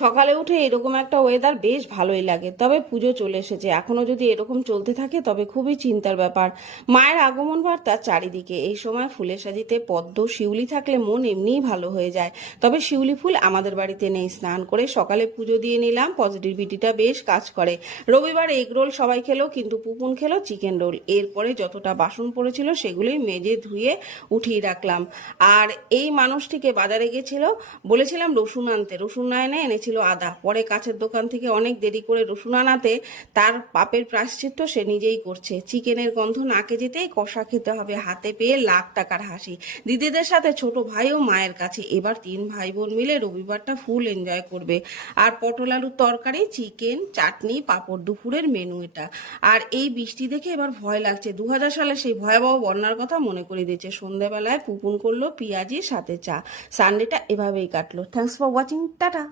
সকালে উঠে এরকম একটা ওয়েদার বেশ ভালোই লাগে, তবে পুজো চলে এসেছে, এখনো যদি এরকম চলতে থাকে তবে খুবই চিন্তার ব্যাপার। মায়ের আগমন বার্তা চারিদিকে। এই সময় ফুলের সাজিতে পদ্ম শিউলি থাকলে মন এমনিই ভালো হয়ে যায়। তবে শিউলি ফুল আমাদের বাড়িতে নেই। স্নান করে সকালে পুজো দিয়ে নিলাম, পজিটিভিটিটা বেশ কাজ করে। রবিবার এগ রোল সবাই খেলো, কিন্তু পুপুন খেলো চিকেন রোল। এরপরে যতটা বাসন পড়েছিল সেগুলোই মেজে ধুয়ে উঠিয়ে রাখলাম। আর এই মানুষটিকে বাজারে গেছিল, বলেছিলাম রসুন আনতে, রসুন না এনে এনেছিল আদা। পরে কাছের দোকান থেকে অনেক দেরি করে রসুন আনাতে তার পাপের প্রায়শ্চিত্ত সে নিজেই করছে। চিকেনের গন্ধ নাকে যেতেই কষা খেতে হবে, হাতে পেয়ে লাখ টাকার হাসি। দিদিদের সাথে ছোট ভাইও মায়ের কাছে। এবার তিন ভাই বোন মিলে রবিবারটা ফুল এনজয় করবে। আর পটল আলুর তরকারি, চিকেন, চাটনি, পাঁপড়, দুপুরের মেনু এটা। আর এই বৃষ্টি দেখে এবার ভয় লাগছে। 2000 সালে সেই ভয়াবহ বন্যার কথা মনে করে দিয়েছে। সন্ধ্যাবেলায় পুপুন করলো পিঁয়াজির সাথে চা। সানডেটা এভাবেই কাটলো। Thanks for watching, tata.